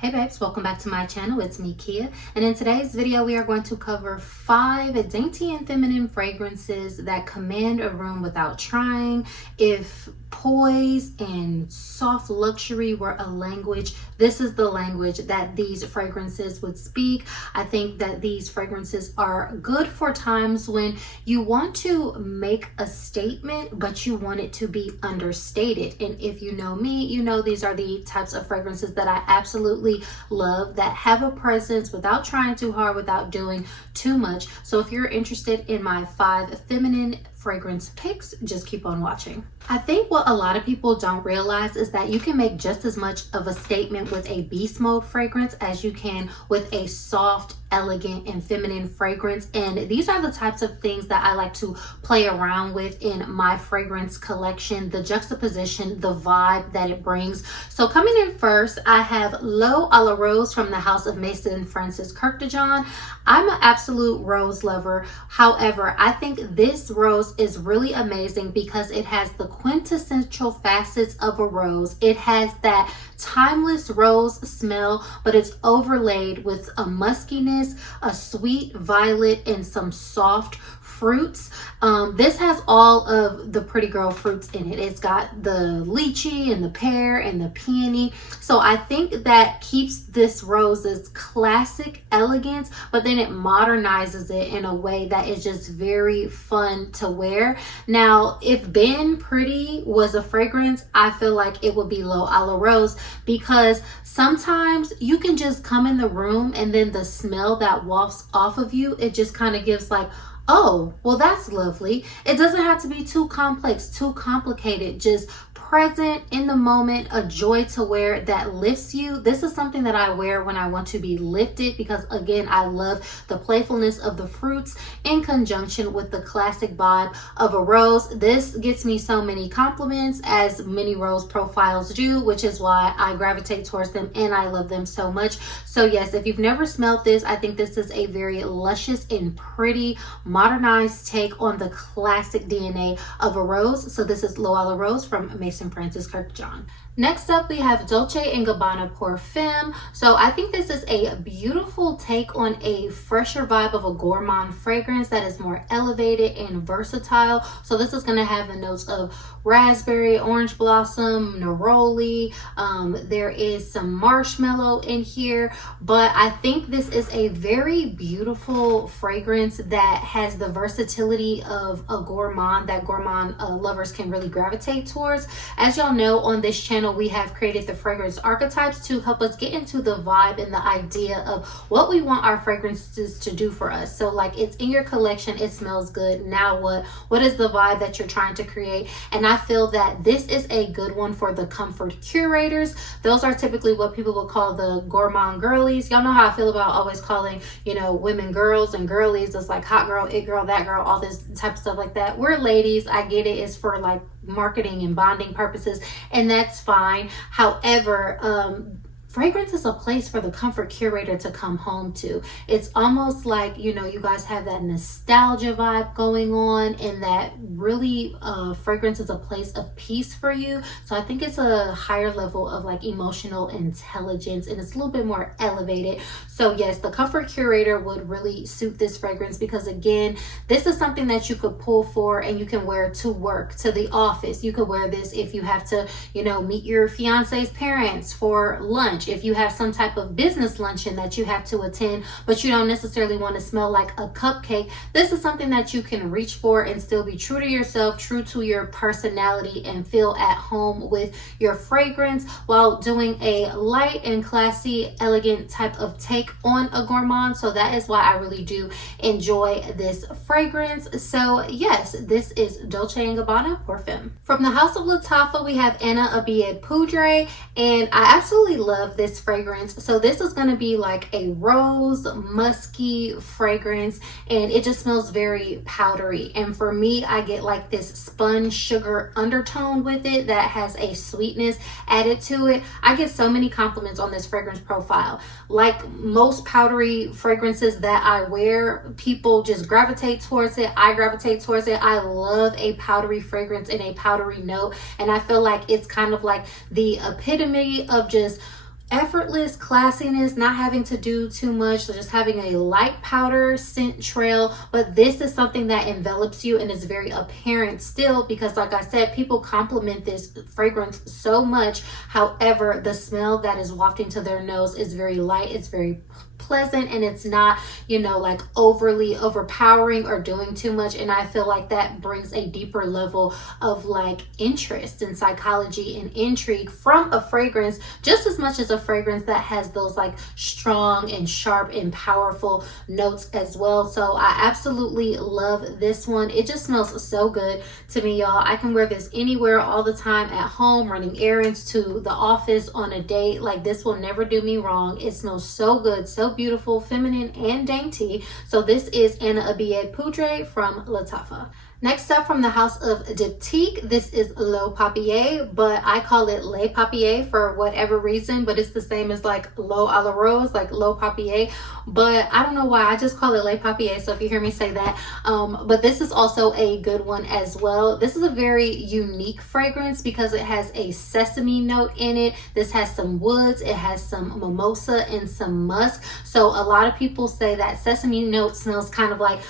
Hey babes, welcome back to my channel. It's me, Kiya, and in today's video we are going to cover 5 dainty and feminine fragrances that command a room without trying. If poise and soft luxury were a language, this is the language that these fragrances would speak. I think that these fragrances are good for times when you want to make a statement but you want it to be understated. And if you know me, you know these are the types of fragrances that I absolutely love, that have a presence without trying too hard, without doing too much. So if you're interested in my 5 feminine fragrance picks, just keep on watching. I think what a lot of people don't realize is that you can make just as much of a statement with a beast mode fragrance as you can with a soft, elegant, and feminine fragrance. And these are the types of things that I like to play around with in my fragrance collection, the juxtaposition, the vibe that it brings. So coming in first, I have L'Eau à la Rose from the House of Maison Francis Kurkdjian. I'm an absolute rose lover. However, I think this rose is really amazing because it has the quintessential facets of a rose. It has that timeless rose smell, but it's overlaid with a muskiness, a sweet violet, and some soft fruits. This has all of the pretty girl fruits in it. It's got the lychee and the pear and the peony. So I think that keeps this rose's classic elegance, but then it modernizes it in a way that is just very fun to wear. Now, if Ben Pretty was a fragrance, I feel like it would be L'Eau à la Rose, because sometimes you can just come in the room and then the smell that wafts off of you, it just kind of gives like, oh, well, that's lovely. It doesn't have to be too complex, too complicated, just present in the moment, a joy to wear that lifts you. This is something that I wear when I want to be lifted because, again, I love the playfulness of the fruits in conjunction with the classic vibe of a rose. This gets me so many compliments, as many rose profiles do, which is why I gravitate towards them and I love them so much. So yes, if you've never smelled this, I think this is a very luscious and pretty modernized take on the classic DNA of a rose. So this is L'Eau à la Rose from Maison Francis Kurkdjian. Next up, we have Dolce & Gabbana Pour Femme. So I think this is a beautiful take on a fresher vibe of a gourmand fragrance that is more elevated and versatile. So this is going to have the notes of raspberry, orange blossom, neroli. There is some marshmallow in here, but I think this is a very beautiful fragrance that has the versatility of a gourmand that gourmand lovers can really gravitate towards. As y'all know, on this channel, we have created the fragrance archetypes to help us get into the vibe and the idea of what we want our fragrances to do for us. So like, it's in your collection, it smells good. Now what is the vibe that you're trying to create? And I feel that this is a good one for the comfort curators. Those are typically what people will call the gourmand girlies. Y'all know how I feel about always calling, you know, women girls and girlies. It's like hot girl, it girl, that girl, all this type of stuff like that. We're ladies. I get it. It's for like marketing and bonding purposes, and that's fine. However, fragrance is a place for the comfort curator to come home to. It's almost like, you know, you guys have that nostalgia vibe going on, and that really fragrance is a place of peace for you. So I think it's a higher level of like emotional intelligence, and it's a little bit more elevated. So yes, the comfort curator would really suit this fragrance because, again, this is something that you could pull for and you can wear to work, to the office. You could wear this if you have to, you know, meet your fiance's parents for lunch. If you have some type of business luncheon that you have to attend, but you don't necessarily want to smell like a cupcake, this is something that you can reach for and still be true to yourself, true to your personality, and feel at home with your fragrance while doing a light and classy, elegant type of take on a gourmand. So that is why I really do enjoy this fragrance. So yes, this is Dolce & Gabbana Pour Femme. From the House of Lattafa, we have Anna Abiyed Poudre, and I absolutely love this fragrance. So this is going to be like a rose musky fragrance, and it just smells very powdery. And for me, I get like this spun sugar undertone with it that has a sweetness added to it. I get so many compliments on this fragrance profile. Like most powdery fragrances that I wear, people just gravitate towards it. I gravitate towards it. I love a powdery fragrance and a powdery note, and I feel like it's kind of like the epitome of just effortless classiness, not having to do too much, so just having a light powder scent trail. But this is something that envelops you and is very apparent still, because like I said, people compliment this fragrance so much. However, the smell that is wafting to their nose is very light, it's very pleasant, and it's not, you know, like overly overpowering or doing too much. And I feel like that brings a deeper level of like interest and psychology and intrigue from a fragrance, just as much as a fragrance that has those like strong and sharp and powerful notes as well. So I absolutely love this one. It just smells so good to me, y'all. I can wear this anywhere, all the time, at home, running errands, to the office, on a date. Like, this will never do me wrong. It smells so good, so beautiful, feminine, and dainty. So this is Anna Abiyed Poudre from Lattafa. Next up, from the house of Diptyque, this is L'Eau Papier, but I call it Les Papier for whatever reason, but it's the same as like L'Eau à la Rose, like L'Eau Papier, but I don't know why, I just call it Les Papier, so if you hear me say that. But this is also a good one as well. This is a very unique fragrance because it has a sesame note in it. This has some woods, it has some mimosa and some musk. So a lot of people say that sesame note smells kind of like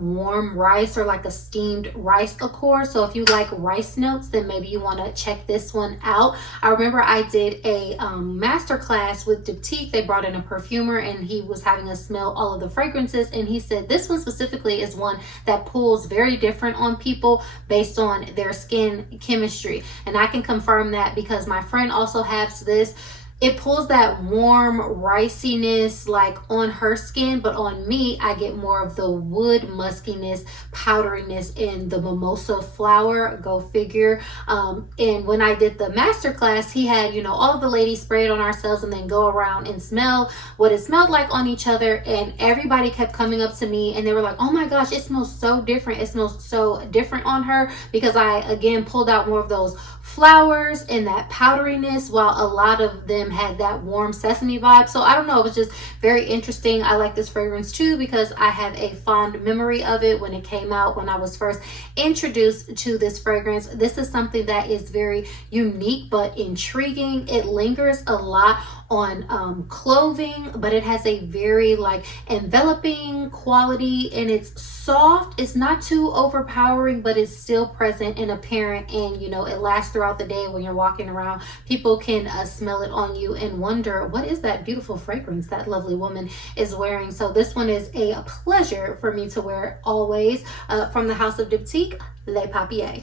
warm rice, or like a steamed rice liqueur. So if you like rice notes, then maybe you want to check this one out. I remember I did a master class with Diptyque. They brought in a perfumer and he was having us smell all of the fragrances, and he said this one specifically is one that pulls very different on people based on their skin chemistry. And I can confirm that because my friend also has this. It pulls that warm riciness like on her skin, but on me, I get more of the wood muskiness, powderiness, and the mimosa flower. Go figure. And when I did the master class, he had, you know, all of the ladies spray it on ourselves and then go around and smell what it smelled like on each other. And everybody kept coming up to me and they were like, oh my gosh, it smells so different. It smells so different on her, because I, again, pulled out more of those flowers and that powderiness, while a lot of them had that warm sesame vibe. So I don't know, it was just very interesting. I like this fragrance too because I have a fond memory of it when it came out, when I was first introduced to this fragrance. This is something that is very unique but intriguing. It lingers a lot on clothing, but it has a very like enveloping quality, and it's soft. It's not too overpowering, but it's still present and apparent, and you know, it lasts throughout the day. When you're walking around, people can smell it on you and wonder, what is that beautiful fragrance that lovely woman is wearing? So this one is a pleasure for me to wear always. From the house of Diptyque, Les Papiers.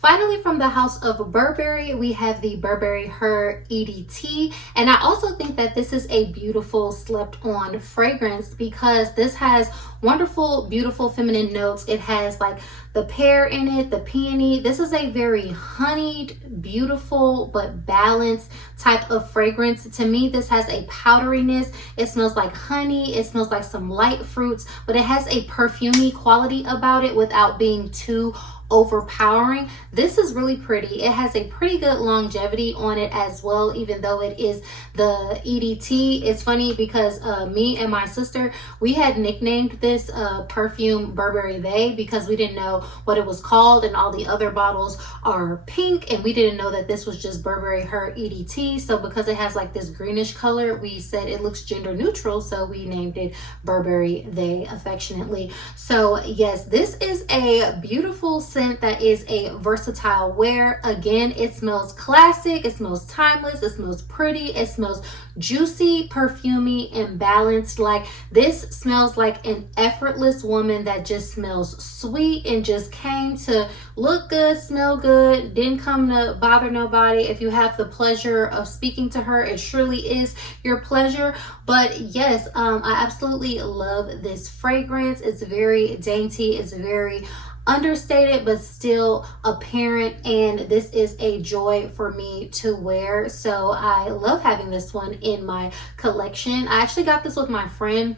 Finally, from the house of Burberry, we have the Burberry Her EDT. And I also think that this is a beautiful slept on fragrance because this has wonderful, beautiful feminine notes. It has like the pear in it, the peony. This is a very honeyed, beautiful, but balanced type of fragrance. To me, this has a powderiness. It smells like honey. It smells like some light fruits, but it has a perfumey quality about it without being too overpowering. This is really pretty. It has a pretty good longevity on it as well, even though it is the EDT. It's funny because me and my sister, we had nicknamed this perfume Burberry They because we didn't know what it was called, and all the other bottles are pink, and we didn't know that this was just Burberry Her EDT. So because it has like this greenish color, we said it looks gender neutral, so we named it Burberry They affectionately. So yes, this is a beautiful scent that is a versatile wear. Again, it smells classic, it smells timeless, it smells pretty, it smells juicy, perfumey, and balanced. Like, this smells like an effortless woman that just smells sweet and just came to look good, smell good, didn't come to bother nobody. If you have the pleasure of speaking to her, it surely is your pleasure. But yes, I absolutely love this fragrance. It's very dainty, it's very understated but still apparent, and this is a joy for me to wear. So I love having this one in my collection. I actually got this with my friend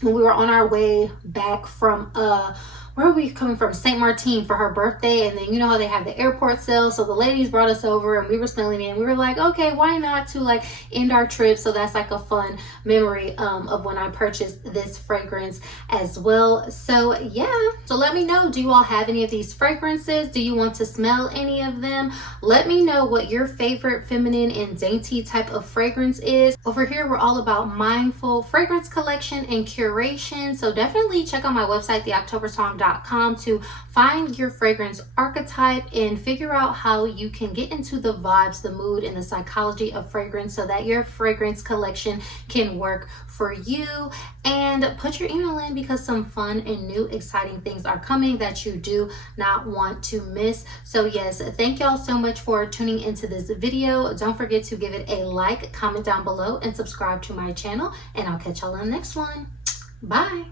when we were on our way back from where are we coming from? St. Martin for her birthday. And then you know how they have the airport sale. So the ladies brought us over and we were smelling it. And we were like, okay, why not to like end our trip? So that's like a fun memory of when I purchased this fragrance as well. So yeah, so let me know, do you all have any of these fragrances? Do you want to smell any of them? Let me know what your favorite feminine and dainty type of fragrance is. Over here, we're all about mindful fragrance collection and curation. So definitely check out my website, theoctobersong.com, to find your fragrance archetype and figure out how you can get into the vibes, the mood, and the psychology of fragrance so that your fragrance collection can work for you. And put your email in because some fun and new exciting things are coming that you do not want to miss. So yes, thank y'all so much for tuning into this video. Don't forget to give it a like, comment down below, and subscribe to my channel, and I'll catch y'all in the next one. Bye.